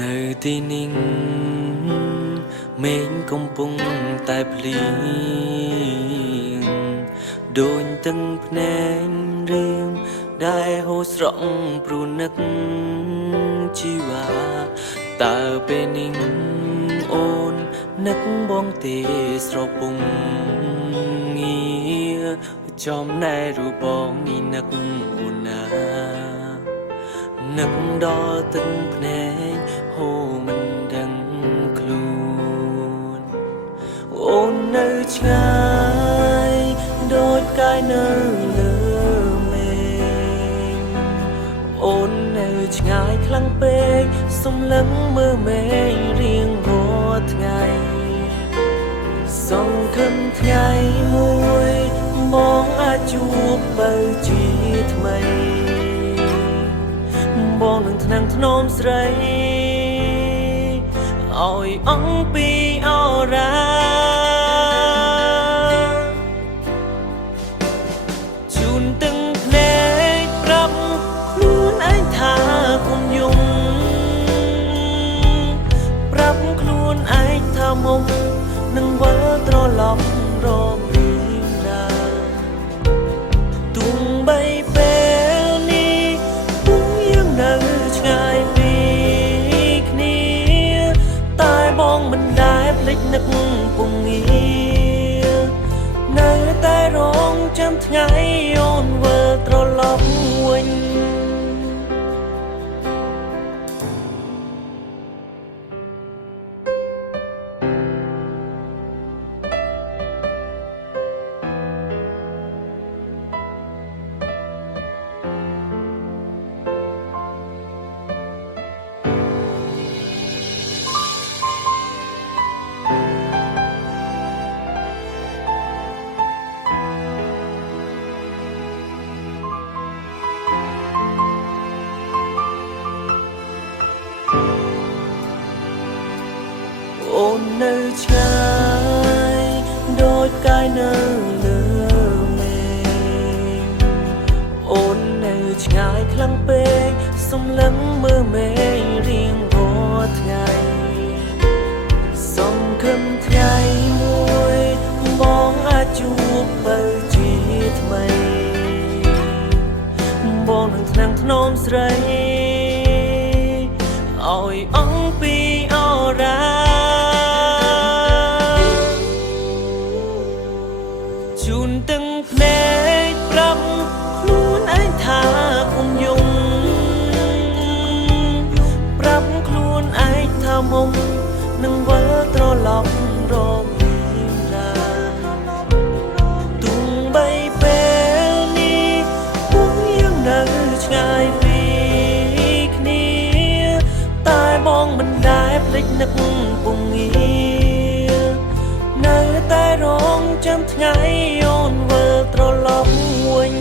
នៅទីនេះមេឃកំពុងតែភ្លៀងដូចទឹកភ្នែករៀងដែលហូរស្រក់ព្រោះនឹកជីវ៉ាតើពេលនេះអូននឹកបងទេស្រពងងារចំណែរូបបងនេះនឹកអូនណានឹកដល់ទឹកភ្នែកហូរមិនដឹងខ្លួនអូននៅឆ្ងាយដូចកាយនៅលើមេឃអូននៅឆ្ងាយខ្លាំងពេកសំឡឹងមើលមេឃរៀងរាល់ថ្ងៃសង្ឃឹមថ្ងៃមួយបងអាចជួបបើជាថ្មីបងនឹងថ្នាំងធ្នមស្រីឲ្យអង្គពីអរ៉ាជូនទាំងភ្នែកប្រាប់ខ្លួនឯងថាកុំយំប្រាប់ខ្លួនឯងថាមុំនឹងវិលត្រឡប់រកពីណាទុំបីពេលនេះពុំយើងនៅឆ្ងាយពីគ្នាតែបងមិនដែលភ្លេចនឹកពុំងារនៅតែរងចាំថ្ងៃអូនវិលត្រឡប់វិញអូននៅឆ្ងាយដូចកាយនៅលើមេឃអូននៅឆ្ងាយខ្លាំងពេកសំឡឹងមើលមេឃរៀងរាល់ថ្ងៃសង្ឃឹមថ្ងៃមួយបងអាចជួបបើជាថ្មីបងនឹងថ្នាំងធ្នមស្រីឲ្យអង្គពីអរ៉ាជូនទាំងភ្នែកប្រាប់ខ្លួនឯងថាកុំយំប្រាប់ខ្លួនឯងថាមុំនឹងវិលត្រឡប់រកពីណាទុំបីពេលនេះពុំយើងនៅឆ្ងាយពីគ្នាតែបងមិនដែលភ្លេចនឹកពុំងារនៅតែរងចាំថ្ងៃអូនវិលត្រឡប់វិញ